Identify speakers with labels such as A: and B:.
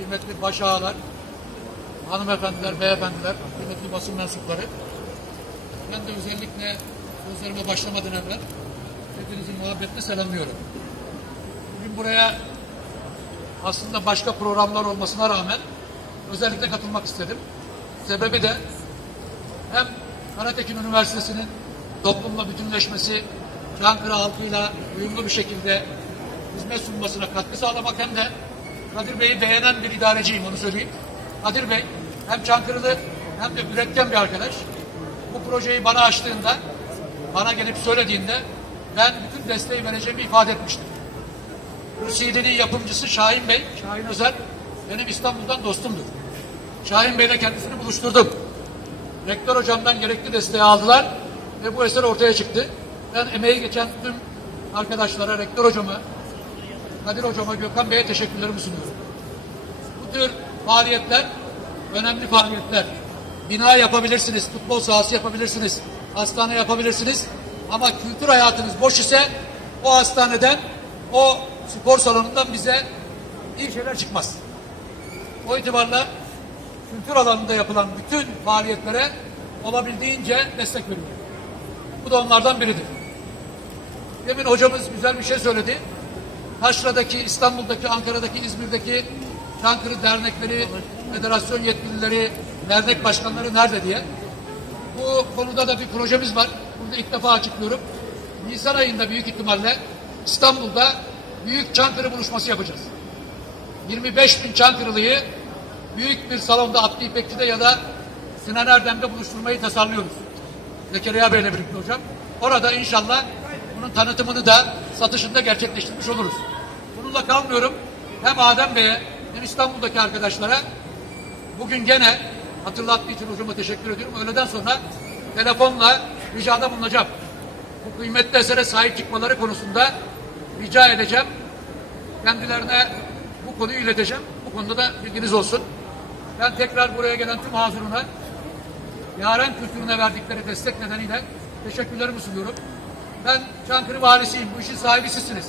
A: kıymetli baş ağalar, hanımefendiler, beyefendiler, kıymetli basın mensupları. Ben de özellikle sözlerime başlamadan evvel hepinizi muhabbetle selamlıyorum. Bugün buraya aslında başka programlar olmasına rağmen özellikle katılmak istedim. Sebebi de hem Karatekin Üniversitesi'nin toplumla bütünleşmesi, Çankırı halkıyla uyumlu bir şekilde hizmet sunmasına katkı sağlamak hem de Kadir Bey'i beğenen bir idareciyim onu söyleyeyim. Kadir Bey hem Çankırılı hem de üretken bir arkadaş. Bu projeyi bana açtığında, bana gelip söylediğinde ben bütün desteği vereceğimi ifade etmiştim. CD'nin yapımcısı Şahin Bey, Şahin Özer benim İstanbul'dan dostumdur. Şahin Bey'le kendisini buluşturdum. Rektör hocamdan gerekli desteği aldılar ve bu eser ortaya çıktı. Ben emeği geçen tüm arkadaşlara, rektör hocama, Kadir hocama, Gökhan Bey'e teşekkürlerimi sunuyorum. Tür faaliyetler önemli faaliyetler. Bina yapabilirsiniz, futbol sahası yapabilirsiniz, hastane yapabilirsiniz. Ama kültür hayatınız boş ise o hastaneden, o spor salonundan bize iyi şeyler çıkmaz. O itibarla kültür alanında yapılan bütün faaliyetlere olabildiğince destek veriyorum. Bu da onlardan biridir. Demin hocamız güzel bir şey söyledi. Taşra'daki, İstanbul'daki, Ankara'daki, İzmir'deki Çankırı dernekleri, federasyon yetkilileri, dernek başkanları nerede diye. Bu konuda da bir projemiz var. Burada ilk defa açıklıyorum. Nisan ayında büyük ihtimalle İstanbul'da büyük Çankırı buluşması yapacağız. 25 bin Çankırılıyı büyük bir salonda Abdi İpekçi'de ya da Sinan Erdem'de buluşturmayı tasarlıyoruz. Zekeriya Bey'le birlikte hocam. Orada inşallah bunun tanıtımını da satışında gerçekleştirmiş oluruz. Bununla kalmıyorum. Hem Adem Bey'e hem İstanbul'daki arkadaşlara bugün gene hatırlattığı için hocama teşekkür ediyorum. Öğleden sonra telefonla ricada bulunacağım. Bu kıymetli esere sahip çıkmaları konusunda rica edeceğim. Kendilerine bu konuyu ileteceğim. Bu konuda da bilginiz olsun. Ben tekrar buraya gelen tüm hazırına yaren kültürüne verdikleri destek nedeniyle teşekkürlerimi sunuyorum. Ben Çankırı valisiyim. Bu işin sahibi sizsiniz.